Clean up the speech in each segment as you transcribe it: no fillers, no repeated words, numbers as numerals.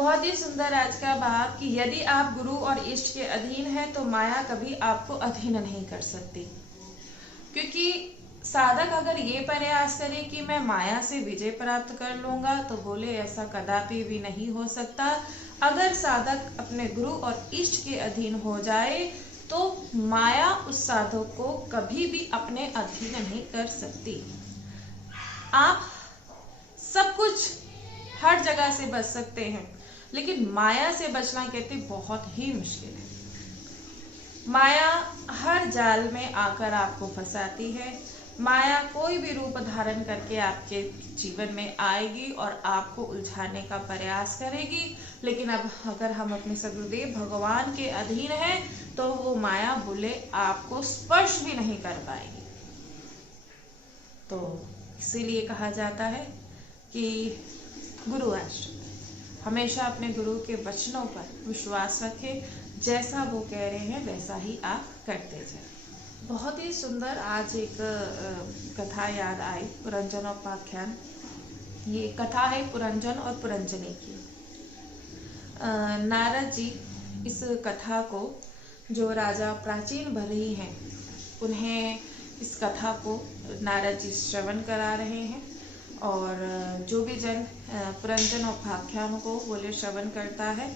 बहुत ही सुंदर आज का भाव कि यदि आप गुरु और इष्ट के अधीन हैं तो माया कभी आपको अधीन नहीं कर सकती। क्योंकि साधक अगर ये प्रयास करे कि मैं माया से विजय प्राप्त कर लूंगा तो बोले ऐसा कदापि भी नहीं हो सकता। अगर साधक अपने गुरु और इष्ट के अधीन हो जाए तो माया उस साधक को कभी भी अपने अधीन नहीं कर सकती। आप सब कुछ हर जगह से बच सकते हैं, लेकिन माया से बचना कहते बहुत ही मुश्किल है। माया हर जाल में आकर आपको फंसाती है। माया कोई भी रूप धारण करके आपके जीवन में आएगी और आपको उलझाने का प्रयास करेगी, लेकिन अब अगर हम अपने सदगुरुदेव भगवान के अधीन हैं तो वो माया बोले आपको स्पर्श भी नहीं कर पाएगी। तो इसीलिए कहा जाता है कि गुरु आश्रित हमेशा अपने गुरु के वचनों पर विश्वास रखें, जैसा वो कह रहे हैं वैसा ही आप करते जाएं। बहुत ही सुंदर आज एक कथा याद आई, पुरंजनोपाख्यान। ये कथा है पुरंजन और पुरंजनी की। नारद जी इस कथा को, जो राजा प्राचीन भरही हैं, उन्हें इस कथा को नारद जी श्रवण करा रहे हैं। और जो भी जन पुरंजन उपाख्यान को बोले श्रवण करता है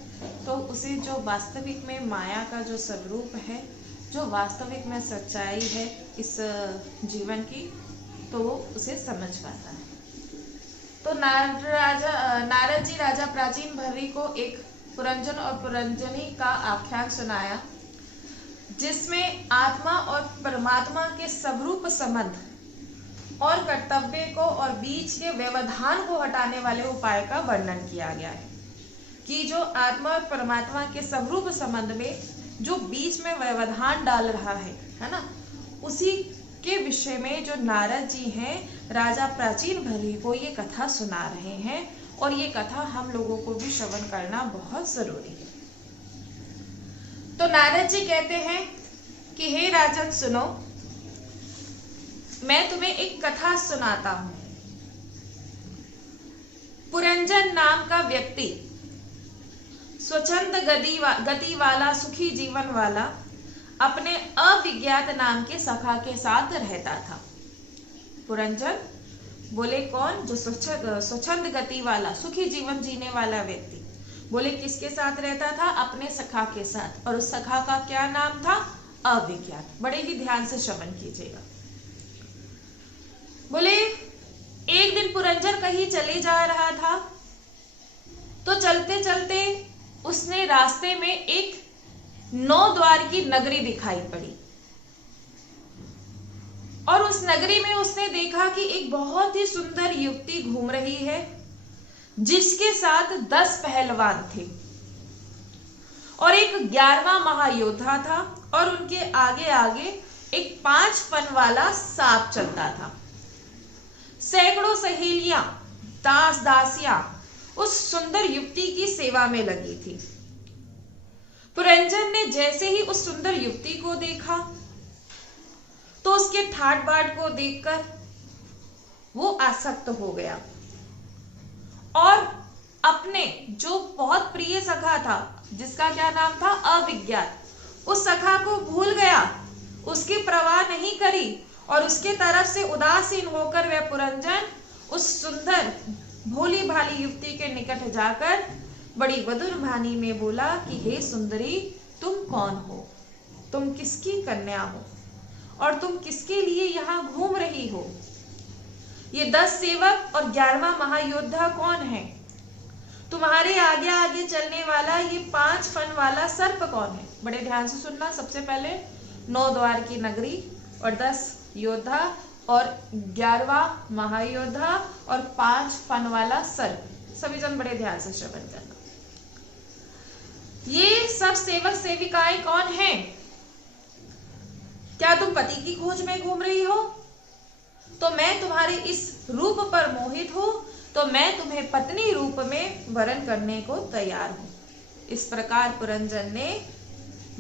तो उसे जो वास्तविक में माया का जो स्वरूप है, जो वास्तविक में सच्चाई है इस जीवन की, तो वो उसे समझ पाता है। तो नारद जी राजा प्राचीन भर्री को एक पुरंजन और पुरंजनी का आख्यान सुनाया, जिसमें आत्मा और परमात्मा के स्वरूप संबंध और कर्तव्य को और बीच के व्यवधान को हटाने वाले उपाय का वर्णन किया गया है। कि जो आत्मा और परमात्मा के स्वरूप संबंध में जो बीच में व्यवधान डाल रहा है ना, उसी के विषय में जो नारद जी हैं राजा प्राचीन भर्री को ये कथा सुना रहे हैं। और ये कथा हम लोगों को भी श्रवण करना बहुत जरूरी है। तो नारद जी कहते हैं कि हे राजन सुनो, मैं तुम्हें एक कथा सुनाता हूं। पुरंजन नाम का व्यक्ति स्वच्छंद गति वाला सुखी जीवन वाला अपने अविज्ञात नाम के सखा के साथ रहता था। पुरंजन बोले कौन? जो स्वच्छंद गति वाला सुखी जीवन जीने वाला व्यक्ति। बोले किसके साथ रहता था? अपने सखा के साथ। और उस सखा का क्या नाम था? अविज्ञात। बड़े ही ध्यान से श्रवण कीजिएगा। बोले एक दिन पुरंजन कहीं चले जा रहा था तो चलते चलते उसने रास्ते में एक 9 द्वार की नगरी दिखाई पड़ी। और उस नगरी में उसने देखा कि एक बहुत ही सुंदर युवती घूम रही है, जिसके साथ 10 पहलवान थे और एक 11वां महायोद्धा था। और उनके आगे आगे एक 5 फन वाला सांप चलता था। सैकड़ों सहेलियां, दास दासियां उस सुंदर युवती की सेवा में लगी थी। पुरंजन ने जैसे ही उस सुंदर युवती को देखा तो उसके ठाट बाट को देखकर वो आसक्त हो गया और अपने जो बहुत प्रिय सखा था, जिसका क्या नाम था? अविज्ञात, उस सखा को भूल गया, उसकी परवाह नहीं करी। और उसके तरफ से उदासीन होकर वह पुरंजन उस सुंदर भोली भाली युवती के निकट जाकर बड़ी मधुर वाणी में बोला कि हे सुंदरी, तुम कौन हो? तुम किसकी कन्या हो और तुम किसके लिए यहाँ घूम रही हो? ये 10 सेवक और 11वां महायोद्धा कौन है? तुम्हारे आगे आगे चलने वाला ये 5 फन वाला सर्प कौन है? बड़े ध्यान से सुनना। सबसे पहले 9 द्वार की नगरी और 10 योद्धा और 11वां महायोद्धा और 5 फन वाला सर्प। सभी जन बड़े ध्यान से श्रवण करना। ये सब सेवक सेविकाएं कौन हैं? क्या तुम पति की खोज में घूम रही हो? तो मैं तुम्हारे इस रूप पर मोहित हूं, तो मैं तुम्हें पत्नी रूप में वरण करने को तैयार हूं। इस प्रकार पुरंजन ने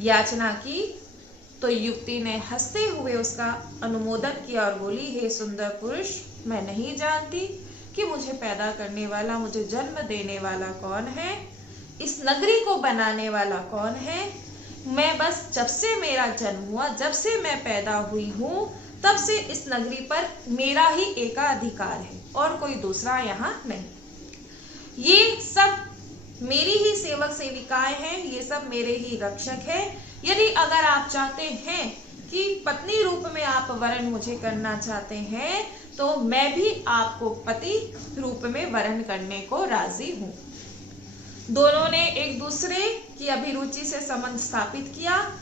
याचना की तो युवती ने हंसते हुए उसका अनुमोदन किया और बोली, हे सुंदर पुरुष, मैं नहीं जानती कि मुझे पैदा करने वाला, मुझे जन्म देने वाला कौन है, इस नगरी को बनाने वाला कौन है? मैं बस जब से मेरा जन्म हुआ, जब से मैं पैदा हुई हूँ, तब से इस नगरी पर मेरा ही एकाधिकार है और कोई दूसरा यहाँ नहीं। ये सब मेरी ही सेवक सेविकाएं हैं, ये सब मेरे ही रक्षक हैं। यदि अगर आप चाहते हैं कि पत्नी रूप में आप वरण मुझे करना चाहते हैं, तो मैं भी आपको पति रूप में वरण करने को राजी हूँ। दोनों ने एक दूसरे की अभिरुचि से संबंध स्थापित किया,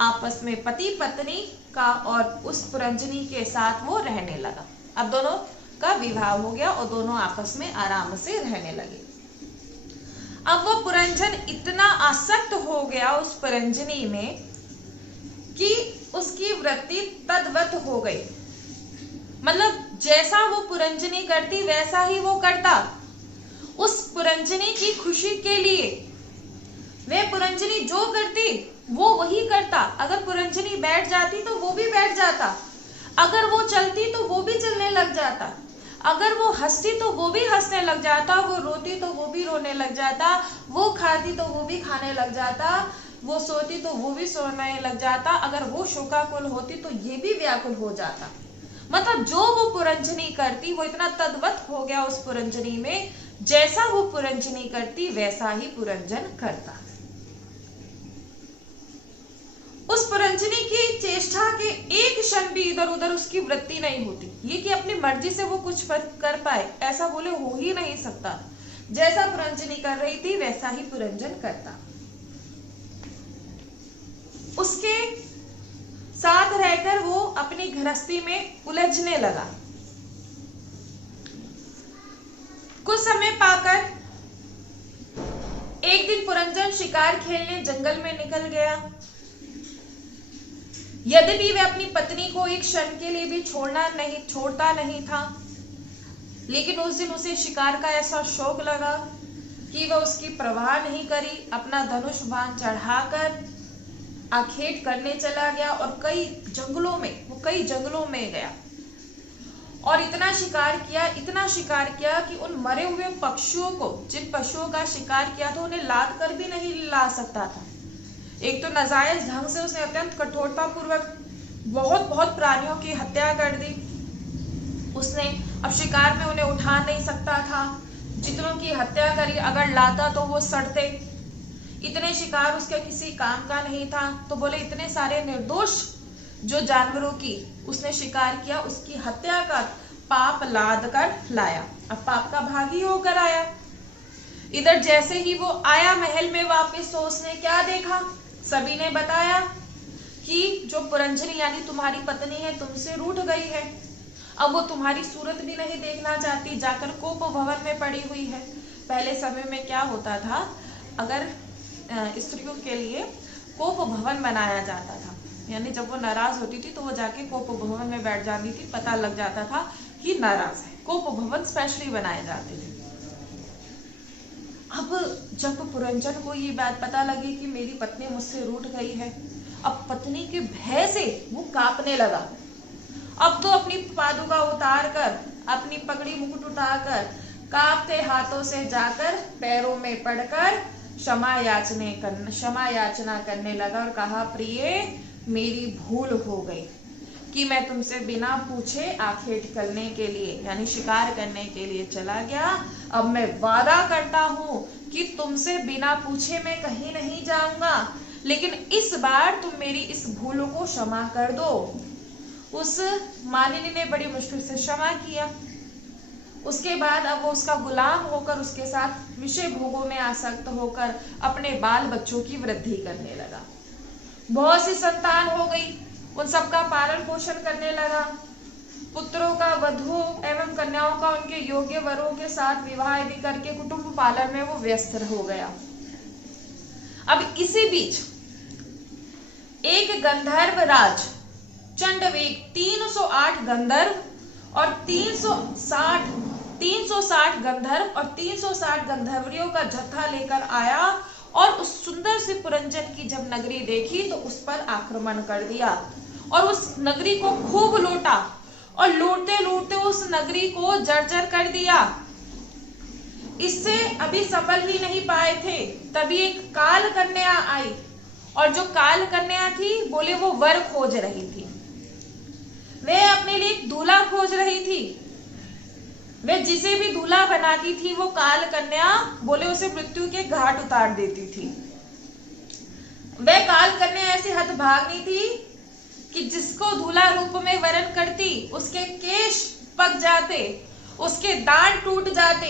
आपस में पति पत्नी का, और उस पुरंजनी के साथ वो रहने लगा। अब दोनों का विवाह हो गया और दोनों आपस में आराम से रहने लगे। अब वो पुरंजन इतना आसक्त हो गया उस पुरंजनी में कि उसकी वृत्ति तद्वत हो गई। मतलब जैसा वो पुरंजनी करती वैसा ही वो करता। उस पुरंजनी की खुशी के लिए वह पुरंजनी जो करती वो वही करता। अगर पुरंजनी बैठ जाती तो वो भी बैठ जाता, अगर वो चलती तो वो भी चलने लग जाता, अगर वो हंसती तो वो भी हंसने लग जाता, वो रोती तो वो भी रोने लग जाता, वो खाती तो वो भी खाने लग जाता, वो सोती तो वो भी सोने लग जाता, अगर वो शोकाकुल होती तो ये भी व्याकुल हो जाता। मतलब जो वो पुरंजनी करती वो इतना तद्वत हो गया उस पुरंजनी में, जैसा वो पुरंजनी करती वैसा ही पुरंजन करता। उस पुरंजनी की चेष्टा के एक क्षण भी इधर उधर उसकी वृत्ति नहीं होती। ये कि अपनी मर्जी से वो कुछ कर पाए, ऐसा बोले हो ही नहीं सकता। जैसा पुरंजनी कर रही थी वैसा ही पुरंजन करता। उसके साथ रहकर वो अपनी गृहस्थी में उलझने लगा। कुछ समय पाकर एक दिन पुरंजन शिकार खेलने जंगल में निकल गया। यद्यपि वह अपनी पत्नी को एक क्षण के लिए भी छोड़ता नहीं था, लेकिन उस दिन उसे शिकार का ऐसा शौक लगा कि वह उसकी परवाह नहीं करी। अपना धनुष बाण चढ़ाकर आखेट करने चला गया और कई जंगलों में गया और इतना शिकार किया कि उन मरे हुए पक्षियों को, जिन पशुओं का शिकार किया था, उन्हें लाद कर भी नहीं ला सकता था। एक तो नाजायज ढंग से उसने अत्यंत कठोरता पूर्वक बहुत प्राणियों की हत्या कर दी। उसने अब शिकार में उन्हें उठा नहीं सकता था, जितनों की हत्या करी, अगर लाता तो वो सड़ते। इतने शिकार उसके किसी काम का नहीं था, तो बोले इतने सारे निर्दोष जो जानवरों की उसने शिकार किया, उसकी हत्या कर पाप लाद कर लाया। अब पाप का भागी होकर आया। इधर जैसे ही वो आया महल में वापस, तो उसने क्या देखा, सभी ने बताया कि जो पुरंजनी यानी तुम्हारी पत्नी है तुमसे रूठ गई है। अब वो तुम्हारी सूरत भी नहीं देखना चाहती, जाकर कोप भवन में पड़ी हुई है। पहले समय में क्या होता था, अगर स्त्रियों के लिए कोप भवन बनाया जाता था, यानी जब वो नाराज होती थी तो वो जाके कोप भवन में बैठ जाती थी, पता लग जाता था कि नाराज है। कोप भवन स्पेशली बनाए जाते थे। अब जब पुरंजन को ये बात पता लगी कि मेरी पत्नी मुझसे रूठ गई है, अब पत्नी के भय से वो कांपने लगा। अब तो अपनी पादुका उतार कर, अपनी पगड़ी मुकुट उठाकर, कांपते हाथों से जाकर पैरों में पड़कर क्षमा याचना करने लगा और कहा, प्रिय, मेरी भूल हो गई कि मैं तुमसे बिना पूछे आखेट करने के लिए यानी शिकार करने के लिए चला गया। अब मैं वादा करता हूँ कि तुमसे बिना पूछे मैं कहीं नहीं जाऊंगा, लेकिन इस बार तुम मेरी इस भूल को क्षमा कर दो। उस मालिनी ने बड़ी मुश्किल से क्षमा किया। उसके बाद अब वो उसका गुलाम होकर, उसके साथ विषय भोगों में आसक्त होकर अपने बाल बच्चों की वृद्धि करने लगा। बहुत सी संतान हो गई, उन सबका पालन पोषण करने लगा। पुत्रों का, वधुओं एवं कन्याओं का उनके योग्य वरों के साथ विवाह आदि करके कुटुंब पालन में वो व्यस्त हो गया। अब इसी बीच एक गंधर्व राज चंडवेग 308 गंधर्व और 360 गंधर्व और 360 गंधर्वियों का जत्था लेकर आया और उस सुंदर सी पुरंजन की जब नगरी देखी तो उस पर आक्रमण कर दिया और उस नगरी को खूब लूटा और लूटते लूटते उस नगरी को जर्जर कर दिया। इससे अभी सफल ही नहीं पाए थे, तभी एक काल कन्या आई, और जो काल कन्या थी बोले वो वर खोज रही थी, वे अपने लिए एक दूल्हा खोज रही थी। वे जिसे भी दूल्हा बनाती थी वो काल कन्या बोले उसे मृत्यु के घाट उतार देती थी। वह काल कन्या ऐसी हतभाग्नि थी कि जिसको दूल्हा रूप में वरण करती उसके केश पक जाते, उसके दांत टूट जाते,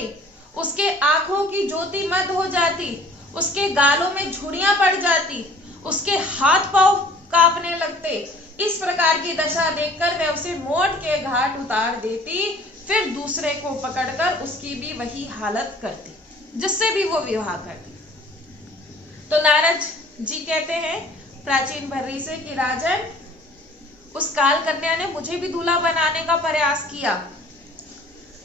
उसके आंखों की ज्योति मद हो जाती, उसके गालों में झुर्रियां पड़ जाती, उसके हाथ पांव कांपने लगते। इस प्रकार की दशा देखकर वह उसे मौत के घाट उतार देती, फिर दूसरे को पकड़कर उसकी भी वही हालत करती, जिससे भी वो विवाह करती। तो नारद जी कहते हैं प्राचीन भर्री से कि राजन, उस काल कन्या ने मुझे भी दूल्हा बनाने का प्रयास किया,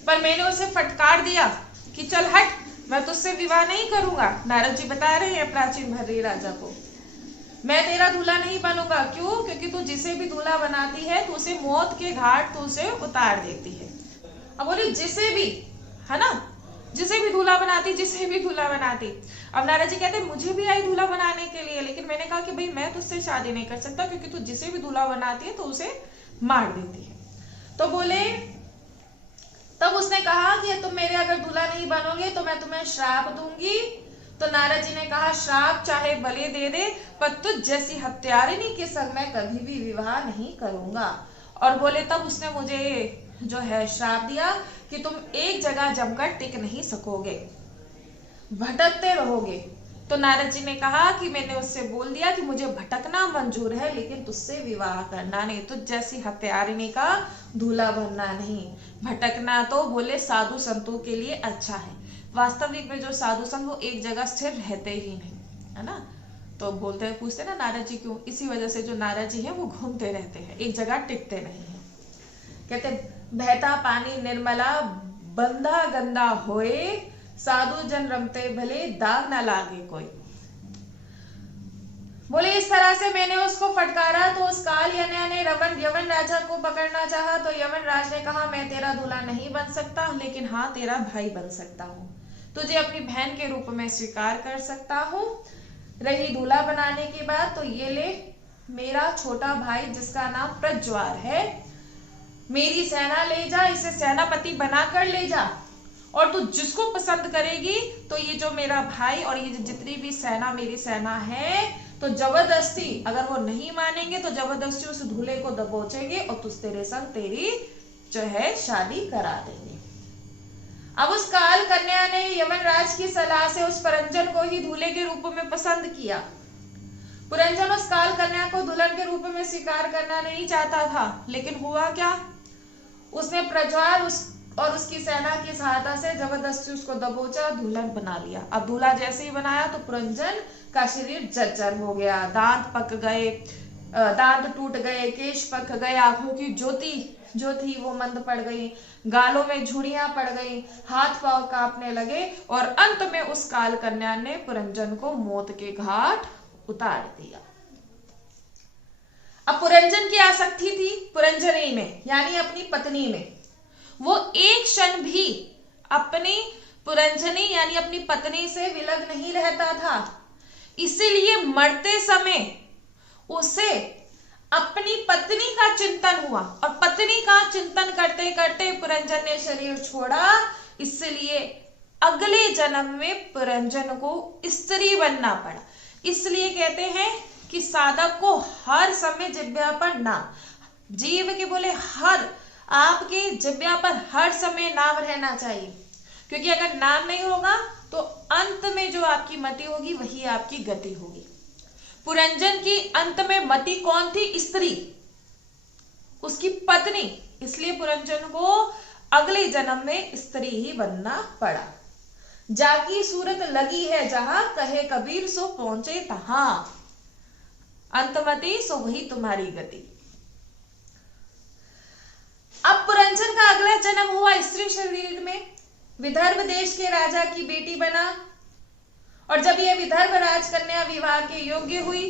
पर मैंने उसे फटकार दिया कि चल हट, मैं तुझसे विवाह नहीं करूंगा। नारद जी बता रहे हैं प्राचीन भर्री राजा को, मैं तेरा दूल्हा नहीं बनूंगा। क्यों? क्योंकि तू जिसे भी दूल्हा बनाती है तो उसे मौत के घाट तू उसे उतार देती है। अब बोली जिसे भी, है ना, जिसे भी दूल्हा बनाती, जिसे भी दूल्हा बनाती। अब नारद जी कहते मुझे भी आई दूल्हा बनाने के लिए, लेकिन मैंने कहा कि भाई मैं तुझसे शादी नहीं कर सकता, क्योंकि तू जिसे भी दूल्हा बनाती है तो उसे मार देती है। तो बोले, तब उसने कहा कि तुम मेरे अगर दूल्हा नहीं बनोगे तो मैं तुम्हें श्राप दूंगी। तो नारद जी ने कहा श्राप चाहे भले दे दे, पर तुझ जैसी हत्यारिणी के संग मैं कभी भी विवाह नहीं करूंगा। और बोले तब उसने मुझे जो है श्राप दिया कि तुम एक जगह जमकर टिक नहीं सकोगे, भटकते रहोगे। तो नारद जी ने कहा कि मैंने उससे बोल दिया कि मुझे भटकना मंजूर है, लेकिन तुझसे विवाह करना नहीं, तुझ जैसी हत्यारिणी का दूल्हा बनना नहीं। भटकना तो बोले साधु संतों के लिए अच्छा है, वास्तविक में जो साधु संत वो एक जगह स्थिर रहते ही नहीं, है ना। तो बोलते हैं, पूछते ना नारद जी क्यों, इसी वजह से जो नारद जी हैं वो घूमते रहते हैं, एक जगह टिकते नहीं है। कहते बहता पानी निर्मला बंधा गंदा होए, साधु जन रमते भले दाग ना लागे कोई। बोले इस तरह से मैंने उसको फटकारा तो उस काल कन्या ने यवन राजा को पकड़ना चाहा। तो यवन राज ने कहा मैं तेरा दूल्हा नहीं बन सकता, लेकिन हाँ तेरा भाई बन सकता हूँ, तुझे अपनी बहन के रूप में स्वीकार कर सकता हूँ। रही दूल्हा बनाने की बात, तो ये ले मेरा छोटा भाई जिसका नाम प्रज्वार है, मेरी सेना ले जा, इसे सेनापति बनाकर ले जा, और तू जिसको पसंद करेगी तो ये जो मेरा भाई और ये जितनी भी सेना मेरी सेना है, तो जबरदस्ती अगर वो नहीं मानेंगे तो जबरदस्ती उस दूल्हे को दबोचेंगे और तुझ तेरे संग तेरी जो है शादी करा देंगे। अब उस काल कन्या ने यमनराज की सलाह से उस पुरंजन को ही दूल्हे के रूप में पसंद किया। पुरंजन उस काल कन्या को दुल्हन के रूप में स्वीकार करना नहीं चाहता था, लेकिन हुआ क्या, उसने प्रज्वार और उसकी सेना की सहायता से जबरदस्ती उसको दबोचा, दुल्हन बना लिया। अब दूल्हा जैसे ही बनाया तो पुरंजन का शरीर जर्जर हो गया, दांत पक गए, दांत टूट गए, केश पक गए, आंखों की ज्योति जो थी वो मंद पड़ गई, गालों में झुर्रियां पड़ गई, हाथ पांव कांपने लगे, और अंत में उस काल कन्या ने पुरंजन को मौत के घाट उतार दिया। अब पुरंजन की आसक्ति थी पुरंजनी में, यानी अपनी पत्नी में। वो एक क्षण भी अपनी पुरंजनी यानी अपनी पत्नी से विलग नहीं रहता था, इसीलिए मरते समय उसे अपनी पत्नी का चिंतन हुआ, और पत्नी का चिंतन करते करते पुरंजन ने शरीर छोड़ा। इसलिए अगले जन्म में पुरंजन को स्त्री बनना पड़ा। इसलिए कहते हैं कि साधक को हर समय जिह्वा पर नाम, जीव के बोले हर आपके जिह्वा पर हर समय नाम रहना चाहिए, क्योंकि अगर नाम नहीं होगा तो अंत में जो आपकी मति होगी वही आपकी गति होगी। पुरंजन की अंत में मति कौन थी? स्त्री, उसकी पत्नी। इसलिए पुरंजन को अगले जन्म में स्त्री ही बनना पड़ा। जाकी सूरत लगी है जहां, कहे कबीर सो पहुंचे तहां, अंतमति सो वही तुम्हारी गति। अब पुरंजन का अगला जन्म हुआ स्त्री शरीर में, विदर्भ देश के राजा की बेटी बना, और जब यह विदर्भ राजकन्या विवाह के योग्य हुई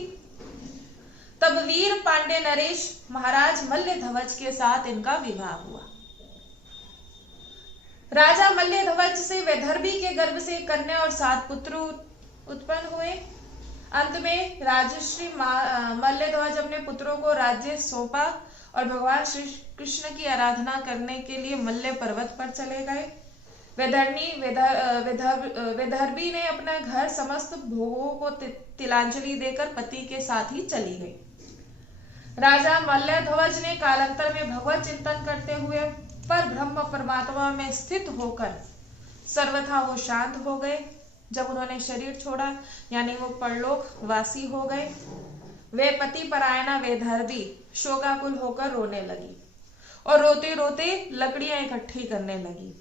तब वीर पांडे नरेश महाराज मल्ल ध्वज के साथ इनका विवाह हुआ। राजा मल्लध्वज से वैदर्भी के गर्भ से कन्या और 7 पुत्र उत्पन्न हुए। अंत में राजश्री मल्लध्वज अपने पुत्रों को राज्य सौंपा और भगवान श्री कृष्ण की आराधना करने के लिए मल्ल पर्वत पर चले गए। वैदर्भी ने अपना घर समस्त भोगों को तिलांजलि देकर पति के साथ ही चली गई। राजा मल्लध्वज ने कालांतर में भगवत चिंतन करते हुए पर ब्रह्म परमात्मा में स्थित होकर सर्वथा वो शांत हो गए। जब उन्होंने शरीर छोड़ा यानी वो परलोक वासी हो गए, वे पति परायणा वैदर्भी शोकाकुल होकर रोने लगी और रोते रोते लकड़ियां इकट्ठी करने लगी।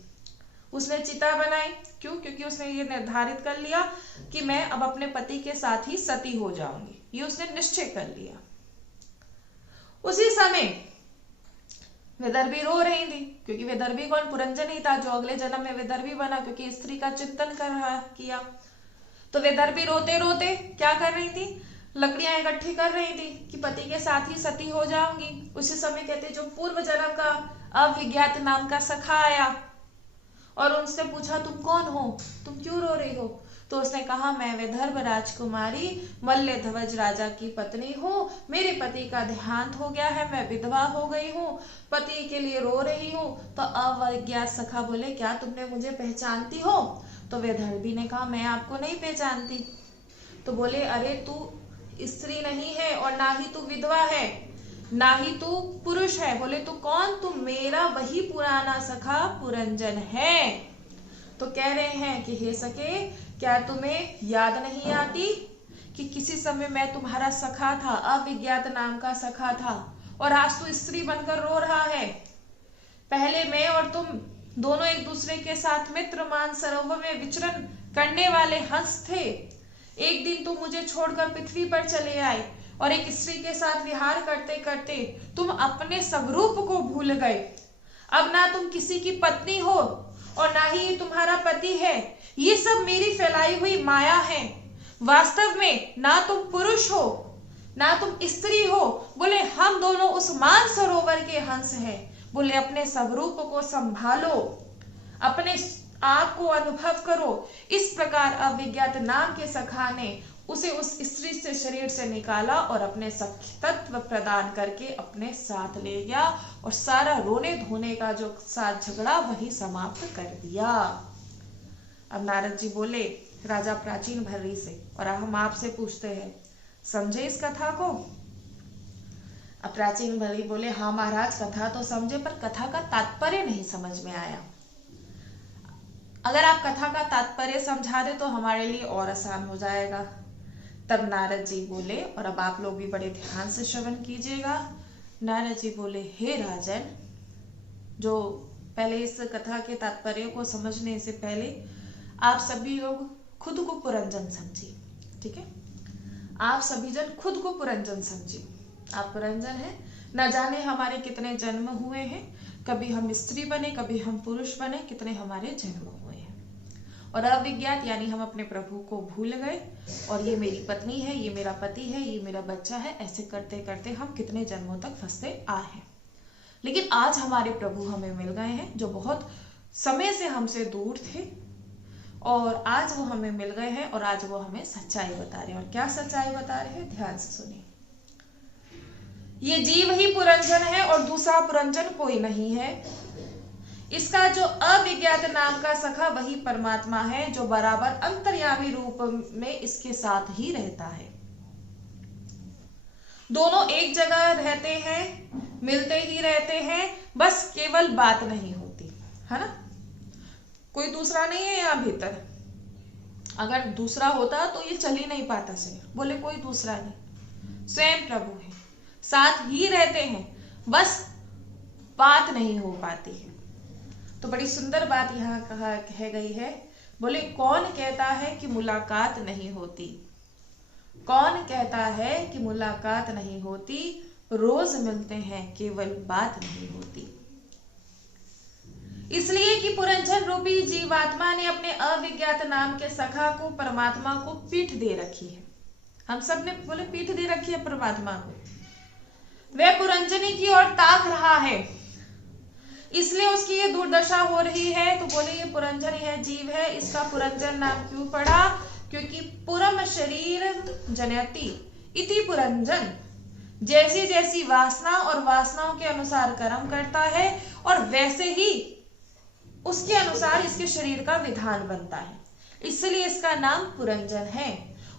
उसने चिता बनाई। क्यों? क्योंकि उसने ये निर्धारित कर लिया कि मैं अब अपने पति के साथ ही सती हो जाऊंगी, ये उसने निश्चय कर लिया। उसी समय वैदर्भी रो रही थी, क्योंकि वैदर्भी कौन? पुरंजन ही था जो अगले जन्म में वैदर्भी बना, क्योंकि स्त्री का चिंतन किया। तो वैदर्भी रोते रोते क्या कर रही थी? लकड़ियां इकट्ठी कर रही थी कि पति के साथ ही सती हो जाऊंगी। उसी समय कहते जो पूर्व जन्म का अविज्ञात नाम का सखा आया और उनसे पूछा तुम कौन हो, तुम क्यों रो रही हो? तो उसने कहा मैं वैदर्भ राजकुमारी मल्लध्वज राजा की पत्नी हूँ, मेरे पति का देहांत हो गया है, मैं विधवा हो गई हूँ, पति के लिए रो रही हूँ। तो अविज्ञात सखा बोले क्या तुमने मुझे पहचानती हो? तो वैदर्भी ने कहा मैं आपको नहीं पहचानती। तो बोले अरे तू स्त्री नहीं है और ना ही तू विधवा है, ना ही तू पुरुष है। बोले तू कौन? तू मेरा वही पुराना सखा पुरंजन है। तो कह रहे हैं कि हे सखे, क्या तुम्हें याद नहीं आती कि किसी समय मैं तुम्हारा सखा था, अविज्ञात नाम का सखा था, और आज तू स्त्री बनकर रो रहा है। पहले मैं और तुम दोनों एक दूसरे के साथ मित्र मान सरोवर में विचरण करने वाले हंस थे। एक दिन तुम मुझे छोड़कर पृथ्वी पर चले आए और एक स्त्री के साथ विहार करते करते तुम अपने स्वरूप को भूल गए। अब ना तुम किसी की पत्नी हो और ना ही तुम्हारा पति है, ये सब मेरी फैलाई हुई माया है। वास्तव में ना तुम पुरुष हो ना तुम स्त्री हो। बोले हम दोनों उस मान सरोवर के हंस हैं। बोले अपने स्वरूप को संभालो, अपने आप को अनुभव करो। इस प्रकार अविज्ञात नाम के सखा ने उसे उस स्त्री से शरीर से निकाला और अपने सख्य तत्व प्रदान करके अपने साथ ले गया और सारा रोने धोने का जो साथ झगड़ा वही समाप्त कर दिया। अब नारद जी बोले राजा प्राचीन भर्री से, और हम आपसे पूछते हैं समझे इस कथा को? अब प्राचीन भर्री बोले हाँ महाराज कथा तो समझे, पर कथा का तात्पर्य नहीं समझ में आया। अगर आप कथा का तात्पर्य समझा दे तो हमारे लिए और आसान हो जाएगा। तब नारद जी बोले, और अब आप लोग भी बड़े ध्यान से श्रवण कीजिएगा। नारद जी बोले हे राजन, जो पहले इस कथा के तात्पर्य को समझने से पहले आप सभी लोग खुद को पुरंजन समझिए, ठीक है? आप सभी जन खुद को पुरंजन समझिए। आप पुरंजन हैं, न जाने हमारे कितने जन्म हुए हैं, कभी हम स्त्री बने कभी हम पुरुष बने, कितने हमारे जन्म हुए हैं। और अविज्ञात यानी हम अपने प्रभु को भूल गए और ये मेरी पत्नी है, ये मेरा पति है, ये मेरा बच्चा है, ऐसे करते करते हम कितने जन्मों तक फंसते आए हैं। लेकिन आज हमारे प्रभु हमें मिल गए हैं जो बहुत समय से हमसे दूर थे, और आज वो हमें मिल गए हैं और आज वो हमें सच्चाई बता रहे हैं। और क्या सच्चाई बता रहे हैं, ध्यान से सुनिए। ये जीव ही पुरंजन है और दूसरा पुरंजन कोई नहीं है। इसका जो अविज्ञात नाम का सखा वही परमात्मा है जो बराबर अंतर्यामी रूप में इसके साथ ही रहता है। दोनों एक जगह रहते हैं, मिलते ही रहते हैं, बस केवल बात नहीं होती है ना। कोई दूसरा नहीं है यहाँ भीतर। अगर दूसरा होता तो ये चल ही नहीं पाता से। बोले कोई दूसरा नहीं, स्वयं प्रभु है, साथ ही रहते हैं, बस बात नहीं हो पाती है। तो बड़ी सुंदर बात यहाँ कह गई है। बोले कौन कहता है कि मुलाकात नहीं होती? कौन कहता है कि मुलाकात नहीं होती? रोज मिलते हैं, केवल बात नहीं होती। इसलिए कि पुरंजन रूपी जीवात्मा ने अपने अविज्ञात नाम के सखा को, परमात्मा को पीठ दे रखी है। हम सब ने बोले पीठ दे रखी है परमात्मा को। वह पुरंजनी की ओर ताक रहा है। इसलिए उसकी ये दुर्दशा हो रही है। तो बोले ये पुरंजन है, जीव है, इसका पुरंजन नाम क्यों पड़ा? क्योंकि पुरम शरीर जनयति इति पुरंजन, जैसी जैसी वासना और वासनाओं के अनुसार कर्म करता है और वैसे ही उसके अनुसार इसके शरीर का विधान बनता है, इसलिए इसका नाम पुरंजन है।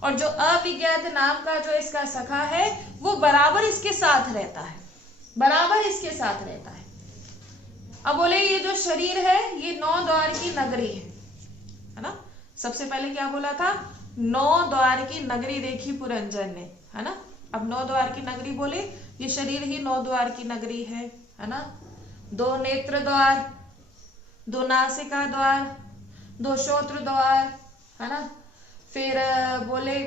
और जो अविज्ञात नाम का जो इसका सखा है वो बराबर इसके साथ रहता है, बराबर इसके साथ रहता है। अब बोले ये जो शरीर है ये 9 द्वार की नगरी है ना। सबसे पहले क्या बोला था? 9 द्वार की नगरी देखी पुरंजन ने, है ना। अब 9 द्वार की नगरी बोले, ये शरीर ही 9 द्वार की नगरी है ना। 2 नेत्र द्वार, 2 नासिका द्वार, 2 श्रोत्र द्वार, है ना। फिर बोले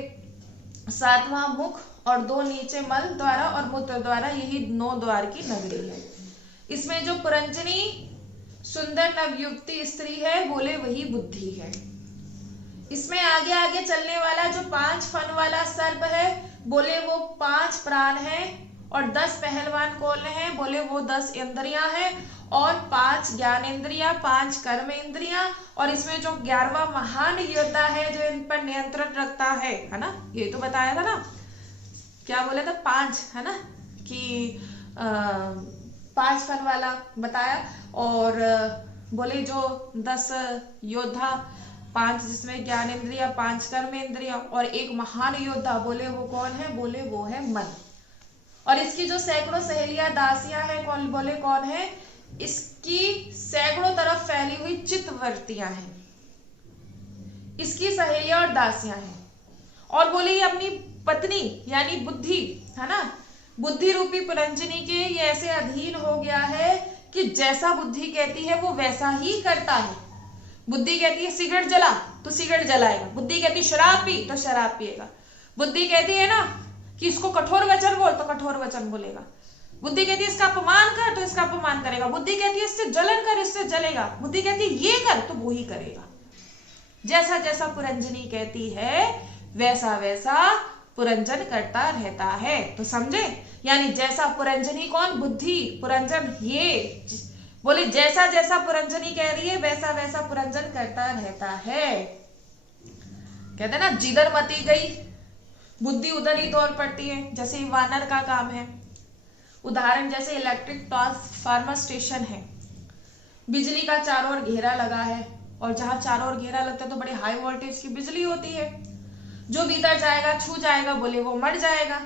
7वां मुख और 2 नीचे मल द्वारा और मूत्र द्वारा, यही 9 द्वार की नगरी है। इसमें जो पुरंजनी सुंदर नवयुक्ति स्त्री है बोले वही बुद्धि है। इसमें आगे आगे चलने वाला जो 5 फन वाला सर्प है बोले वो 5 प्राण है और 10 पहलवान कौन है बोले वो 10 इंद्रियां हैं और 5 ज्ञानेंद्रियां, 5 कर्म इंद्रियां, और इसमें जो 11वां महान योद्धा है जो इन पर नियंत्रण रखता है ना। ये तो बताया था ना, क्या बोले था? 5, है ना, कि 5 फन वाला बताया। और बोले जो 10 योद्धा, 5 जिसमें ज्ञानेंद्रिया, 5 कर्म इंद्रिया और 1 महान योद्धा, बोले वो कौन है? बोले वो है मन। और इसकी जो सैकड़ों सहेलियां दासियां हैं कौन? बोले कौन है? इसकी सैकड़ों तरफ फैली हुई चित्तवृत्तियां हैं, इसकी सहेलियां और दासियां हैं। और बोले ये अपनी पत्नी यानी बुद्धि, है ना, बुद्धि रूपी पुरंजनी के ये ऐसे अधीन हो गया है कि जैसा बुद्धि कहती है वो वैसा ही करता है। बुद्धि कहती है सिगरेट जला तो सिगरेट जलाएगा, बुद्धि कहती है शराब पी तो शराब पिएगा, बुद्धि कहती है ना कि इसको कठोर वचन बोल तो कठोर वचन बोलेगा, बुद्धि कहती है इसका अपमान कर तो इसका अपमान करेगा, बुद्धि कहती है इससे जलन कर इससे जलेगा, बुद्धि कहती है ये कर तो वो ही करेगा। जैसा जैसा पुरंजनी कहती है वैसा वैसा पुरंजन करता रहता है। तो समझे, यानी जैसा पुरंजनी कौन? बुद्धि, पुरंजन ये बोले जैसा जैसा पुरंजनी कह रही है वैसा वैसा पुरंजन करता रहता है। कहते हैं ना जिधर मती गई बुद्धि उधर ही दौड़ पड़ती है, जैसे वानर का काम है। उदाहरण जैसे इलेक्ट्रिक ट्रांसफार्मर स्टेशन है, बिजली का चारों ओर घेरा लगा है और जहां चारों ओर घेरा लगता है तो बड़े हाई वोल्टेज की बिजली होती है, जो भीतर जाएगा छू जाएगा बोले वो मर जाएगा।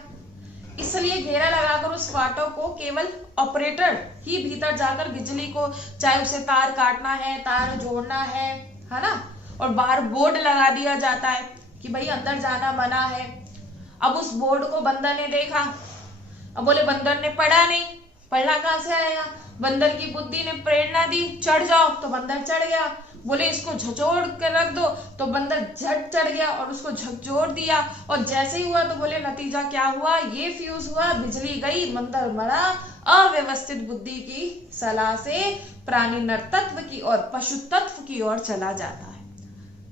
इसलिए घेरा लगाकर उस फाटक को केवल ऑपरेटर ही भीतर जाकर बिजली को, चाहे उसे तार काटना है, तार जोड़ना है ना, और बाहर बोर्ड लगा दिया जाता है कि भाई अंदर जाना मना है। अब उस बोर्ड को बंदर ने देखा, अब बोले बंदर ने पढ़ा नहीं, पढ़ना कहां से आएगा? बंदर की बुद्धि ने प्रेरणा दी चढ़ जाओ तो बंदर चढ़ गया, बोले इसको झचोड़ कर रख दो तो बंदर झट चढ़ गया और उसको झकझोर दिया, और जैसे ही हुआ तो बोले नतीजा क्या हुआ? ये फ्यूज हुआ, बिजली गई, बंदर मरा। अव्यवस्थित बुद्धि की सलाह से प्राणी नर तत्व की और पशु तत्व की ओर चला जाता है,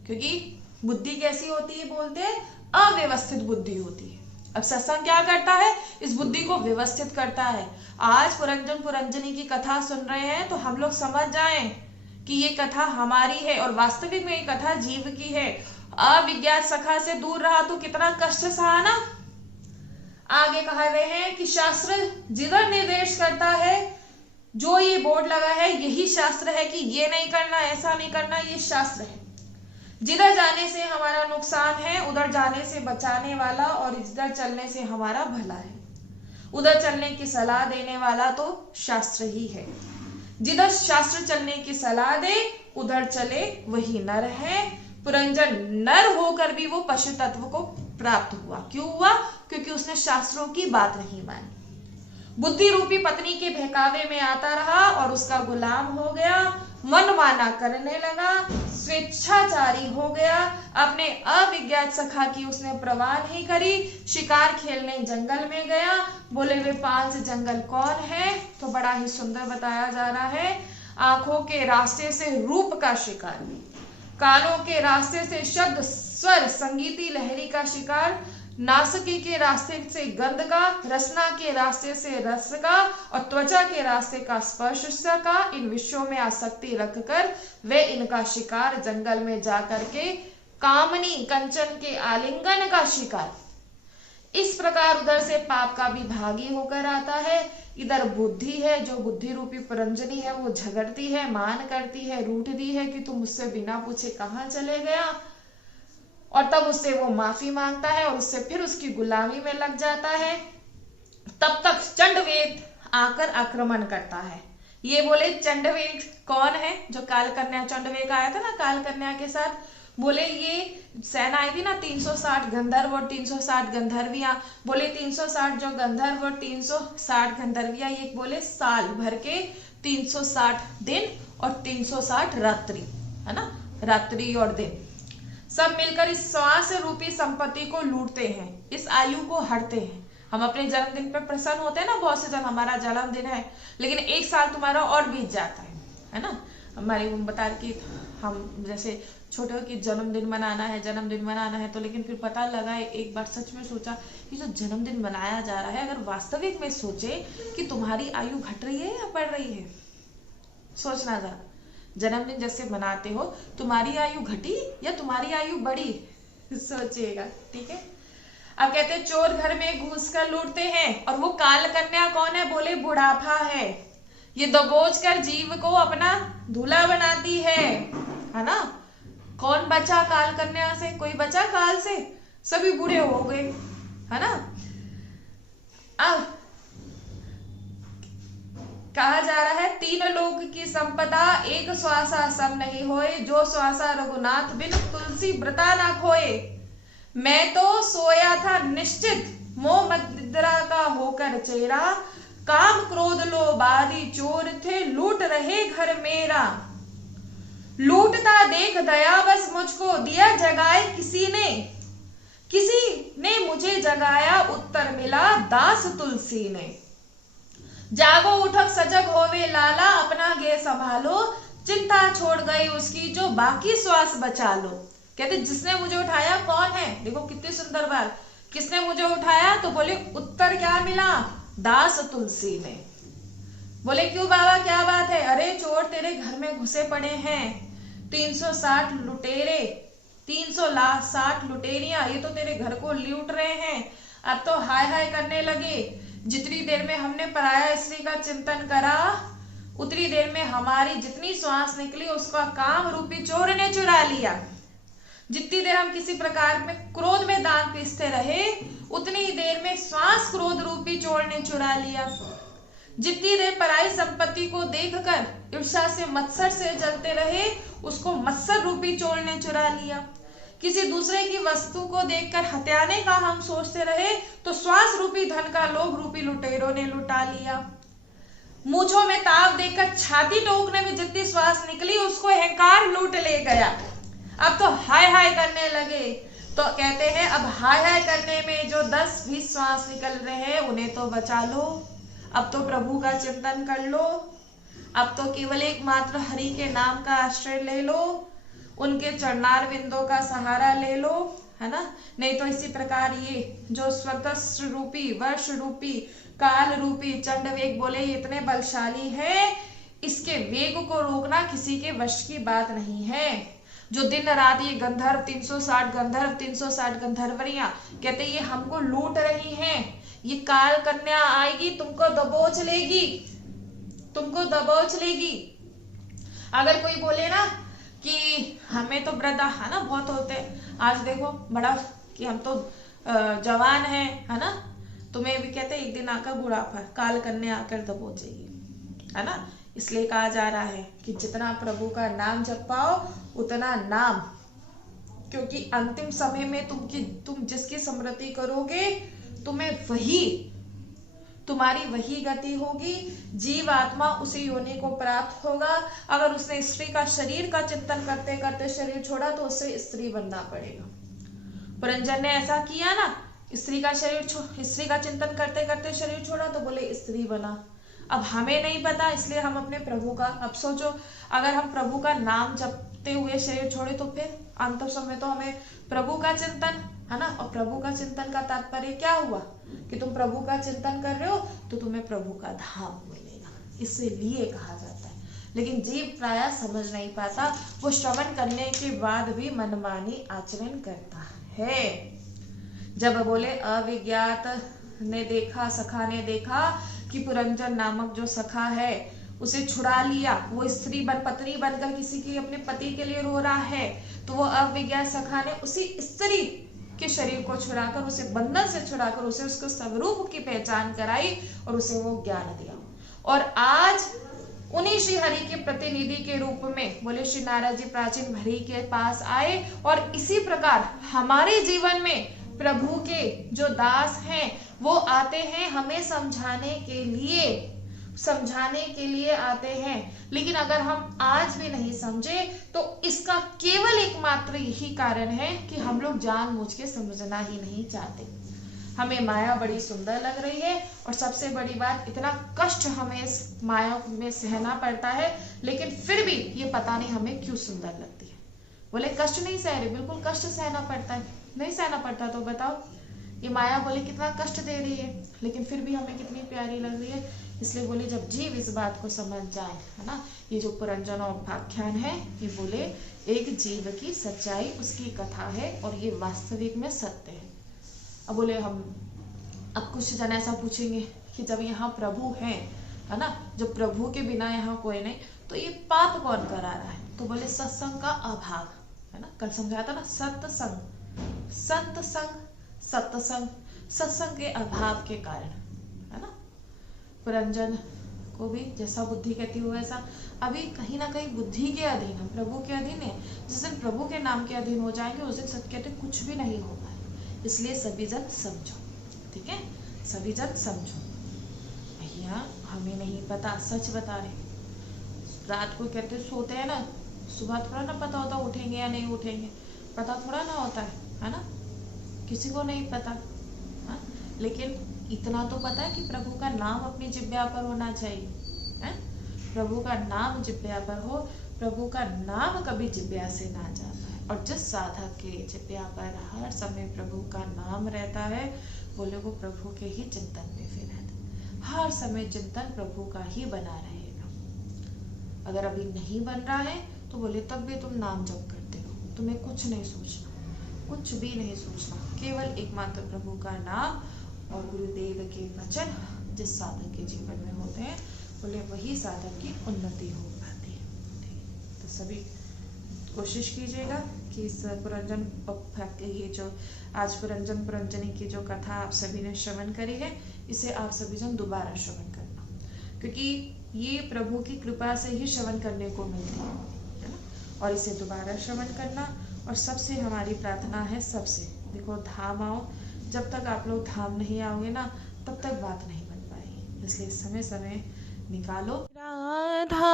क्योंकि बुद्धि कैसी होती है? बोलते हैं अव्यवस्थित बुद्धि होती है। अब सत्संग क्या करता है? इस बुद्धि को व्यवस्थित करता है। आज पुरंजन पुरंजनी की कथा सुन रहे हैं तो हम लोग समझ जाएं कि ये कथा हमारी है और वास्तविक में ये कथा जीव की है। अविज्ञात सखा से दूर रहा तो कितना कष्ट सहा ना। आगे कहा गए हैं कि शास्त्र जिधर निर्देश करता है, जो ये बोर्ड लगा है यही शास्त्र है कि ये नहीं करना, ऐसा नहीं करना, ये शास्त्र है। जिधर जाने से हमारा नुकसान है उधर जाने से बचाने वाला, और इधर चलने से हमारा भला है, उधर चलने की सलाह देने वाला तो शास्त्र ही है। जिधर शास्त्र चलने की सलाह दे उधर चले वही नर है। पुरंजन नर होकर भी वो पशु तत्व को प्राप्त हुआ। क्यों हुआ? क्योंकि उसने शास्त्रों की बात नहीं मानी, बुद्धि रूपी पत्नी के बहकावे में आता रहा और उसका गुलाम हो गया, मनमाना करने लगा, स्वेच्छाचारी हो गया, अपने अविज्ञात सखा की उसने परवाह नहीं करी, शिकार खेलने जंगल में गया। बोले वे 5 जंगल कौन है? तो बड़ा ही सुंदर बताया जा रहा है। आंखों के रास्ते से रूप का शिकार, कानों के रास्ते से शब्द स्वर संगीती लहरी का शिकार, नासिकी के रास्ते से गंध का, रसना के रास्ते से रस का और त्वचा के रास्ते का स्पर्श का, इन विषयों में आसक्ति रखकर वे इनका शिकार जंगल में जाकर के कामनी कंचन के आलिंगन का शिकार, इस प्रकार उधर से पाप का भी भागी होकर आता है। इधर बुद्धि है, जो बुद्धि रूपी परंजनी है, वो झगड़ती है, मान करती है, रूठती है कि तुम मुझसे बिना पूछे कहाँ चले गया, और तब उससे वो माफी मांगता है और उससे फिर उसकी गुलामी में लग जाता है। तब तक चंडवेद आकर आक्रमण करता है। ये बोले चंडवेद कौन है? जो काल कन्या चंडवेद आया था ना काल कन्या के साथ, बोले ये सेना आई थी ना 360 गंधर्व और 360 गंधर्वियां। बोले 360 जो गंधर्व और 360 गंधर्वियां, ये बोले साल भर के 360 दिन और 360 रात्रि, है ना, रात्रि और दिन, सब मिलकर इस श्वास रूपी संपत्ति को लूटते हैं, इस आयु को हरते हैं। हम अपने जन्मदिन पे प्रसन्न होते हैं ना, बहुत से दिन हमारा जन्मदिन है, लेकिन एक साल तुम्हारा और बीत जाता है ना। हमारी बता कि हम जैसे छोटे की जन्मदिन मनाना है तो, लेकिन फिर पता लगा, एक बार सच में सोचा कि जो जन्मदिन मनाया जा रहा है, अगर वास्तविक में सोचे कि तुम्हारी आयु घट रही है या बढ़ रही है, सोचना जरा। जन्मदिन जैसे मनाते हो, तुम्हारी आयु घटी या तुम्हारी आयु बढ़ी, सोचिएगा, ठीक है। अब कहते हैं चोर घर में घुस कर लूटते हैं, और वो काल कन्या कौन है? बोले बुढ़ापा है। ये दबोच कर जीव को अपना दूल्हा बनाती है ना। कौन बचा काल कन्या से? कोई बचा काल से? सभी बूढ़े हो गए, है ना। अब कहा जा रहा है तीन लोक की संपदा एक श्वासा सम नहीं होए, जो श्वासा रघुनाथ बिन तुलसी व्रता ना खोए। मैं तो सोया था निश्चित मोह मदिरा का होकर चेहरा, काम क्रोध लोभ आदि चोर थे लूट रहे घर मेरा। लूटता देख दया बस मुझको दिया जगाए किसी ने मुझे जगाया, उत्तर मिला दास तुलसी ने। जागो उठक सजग होवे लाला, अपना गे संभालो, चिंता छोड़ गई उसकी जो बाकी श्वास बचा लो। कहते जिसने मुझे उठाया कौन है? देखो कितनी सुंदर बात, किसने मुझे उठाया? तो बोले उत्तर क्या मिला? दास तुलसी ने। बोले क्यों बाबा, क्या बात है? अरे चोर तेरे घर में घुसे पड़े हैं, 360 लुटेरे, 360 लुटेरियां, ये तो तेरे घर को लूट रहे हैं। अब तो हाय हाय करने लगे। जितनी देर में हमने पराया स्त्री का चिंतन करा, उतनी देर में हमारी जितनी श्वास निकली उसका काम रूपी चोर ने चुरा लिया। जितनी देर हम किसी प्रकार में क्रोध में दांत पीसते रहे, उतनी देर में श्वास क्रोध रूपी चोर ने चुरा लिया। जितनी देर पराई संपत्ति को देखकर ईर्ष्या से मत्सर से जलते रहे, उसको मत्सर रूपी चोर ने चुरा लिया। किसी दूसरे की वस्तु को देखकर हत्याने का हम सोचते रहे, तो श्वास रूपी धन का लोभ रूपी लुटेरों ने लुटा लिया। मूंछों में ताव देकर छाती टोकने में जितनी श्वास निकली, उसको अहंकार लूट ले गया। अब तो हाय हाय करने लगे। तो कहते हैं अब हाय हाय करने में जो 10-20 श्वास निकल रहे हैं, उन्हें तो बचा लो। अब तो प्रभु का चिंतन कर लो। अब तो केवल एकमात्र हरि के नाम का आश्रय ले लो, उनके चरणार बिंदों का सहारा ले लो, है ना। नहीं तो इसी प्रकार ये जो स्वतस्त्र रूपी, वर्ष रूपी, काल रूपी चंडवेग बोले ये इतने बलशाली है, इसके वेग को रोकना किसी के वश की बात नहीं है। जो दिन रात ये गंधर्व 360 गंधर्वरियां कहते ये हमको लूट रही हैं, ये काल कन्या आएगी तुमको दबोच लेगी। अगर कोई बोले ना कि हमें तो वृद्धा है ना बहुत होते, आज देखो बड़ा कि हम तो जवान है ना, तुम्हें भी कहते एक दिन आकर बुढ़ापा, काल कन्या आकर दबोचेगी, है ना। इसलिए कहा जा रहा है कि जितना प्रभु का नाम जप पाओ उतना नाम, क्योंकि अंतिम समय में तुम जिसकी स्मृति करोगे, तुम्हारी वही गति होगी। जीव आत्मा उसी योनि को प्राप्त होगा। अगर उसने स्त्री का शरीर का चिंतन करते करते शरीर छोड़ा, तो उसे स्त्री बनना पड़ेगा। पुरंजन ने ऐसा किया ना, स्त्री का चिंतन करते करते शरीर छोड़ा, तो बोले स्त्री बना। अब हमें नहीं पता, इसलिए हम अपने प्रभु का, अब सोचो अगर हम प्रभु का नाम जपते हुए शरीर छोड़े, तो फिर अंत समय तो हमें प्रभु का चिंतन, है ना। और प्रभु का चिंतन का तात्पर्य क्या हुआ कि तुम प्रभु का चिंतन कर रहे हो तो तुम्हें प्रभु का धाम मिलेगा, इसलिए कहा जाता है। लेकिन जीव प्राय समझ नहीं पाता, वो श्रवण करने के बाद भी मनमानी आचरण करता है। जब बोले अविज्ञात ने देखा, सखा ने देखा कि पुरंजन नामक जो सखा है उसे छुड़ा लिया, वो स्त्री पत्नी बनकर किसी के अपने पति के लिए रो रहा है, तो वो अविज्ञात सखा ने उसी स्त्री के शरीर को छुड़ाकर, उसे बंधन से छुड़ाकर उसे उसको स्वरूप की पहचान कराई और उसे वो ज्ञान दिया। और आज उन्हीं श्री हरि के प्रतिनिधि के रूप में बोले श्री नारद जी प्राचीन हरि के पास आए, और इसी प्रकार हमारे जीवन में प्रभु के जो दास हैं वो आते हैं हमें समझाने के लिए आते हैं। लेकिन अगर हम आज भी नहीं समझे तो इसका केवल एकमात्र यही कारण है कि हम लोग जानबूझ के समझना ही नहीं चाहते। हमें माया बड़ी सुंदर लग रही है, और सबसे बड़ी बात, इतना कष्ट हमें इस माया में सहना पड़ता है, लेकिन फिर भी ये पता नहीं हमें क्यों सुंदर लगती है। बोले कष्ट नहीं सह रहे, बिल्कुल कष्ट सहना पड़ता है। नहीं सहना पड़ता तो बताओ, ये माया बोले कितना कष्ट दे रही है, लेकिन फिर भी हमें कितनी प्यारी लग रही है। इसलिए बोले जब जीव इस बात को समझ जाए, है ना, ये जो पुरंजन उपाख्यान है, ये बोले एक जीव की सच्चाई, उसकी कथा है, और ये वास्तविक में सत्य है। अब बोले हम, अब कुछ जन ऐसा पूछेंगे कि जब यहाँ प्रभु हैं, है ना, जब प्रभु के बिना यहाँ कोई नहीं, तो ये पाप कौन करा रहा है? तो बोले सत्संग का अभाव, है ना। कल समझाया था ना, सत्संग सत्संग के अभाव के कारण, है ना। पुरंजन को भी जैसा बुद्धि कहती हुआ वैसा अभी कहीं ना कहीं बुद्धि के अधीन है, प्रभु के अधीन है। जिस दिन प्रभु के नाम के अधीन हो जाएंगे उस दिन सत्य कहते कुछ भी नहीं होगा। इसलिए सभी जन समझो, ठीक है, सभी जन समझो। भैया हमें नहीं पता, सच बता रहे। रात को कहते सोते हैं ना, सुबह थोड़ा ना पता होता उठेंगे या नहीं उठेंगे, पता थोड़ा ना होता है ना, किसी को नहीं पता। हा? लेकिन इतना तो पता है कि प्रभु का नाम अपनी जिह्वा पर होना चाहिए, है? प्रभु का नाम जिह्वा पर हो, प्रभु का नाम कभी जिह्वा से ना जाता है। और जिस साधक के जिह्वा पर हर समय प्रभु का नाम रहता है, बोले वो प्रभु के ही चिंतन में फिर रहता है। हर समय चिंतन प्रभु का ही बना रहेगा। अगर अभी नहीं बन रहा है तो बोले तब भी तुम नाम जप करते हो, तुम्हें कुछ नहीं सोचना, कुछ भी नहीं सोचना, केवल एकमात्र प्रभु का नाम और गुरुदेव के वचन जिस साधक के जीवन में होते हैं, बोले वही साधक की उन्नति हो पाती है। तो सभी कोशिश कीजिएगा कि इस पुरंजन, ये जो आज पुरंजनी की जो कथा आप सभी ने श्रवण करी है, इसे आप सभी जन दोबारा श्रवण करना, क्योंकि ये प्रभु की कृपा से ही श्रवण करने को मिलती है ना। और इसे दोबारा श्रवण करना, और सबसे हमारी प्रार्थना है, सबसे देखो धाम आओ, जब तक आप लोग धाम नहीं आओगे ना तब तक बात नहीं बन पाएगी। इसलिए समय समय निकालो। राधा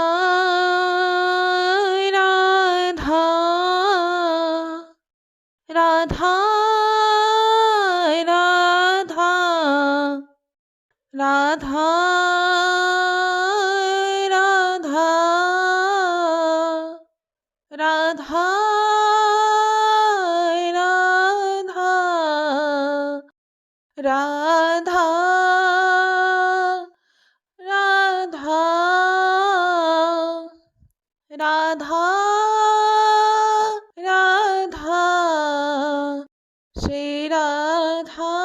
राधा राधा राधा राधा राधा राधा राधा राधा राधा राधा श्री राधा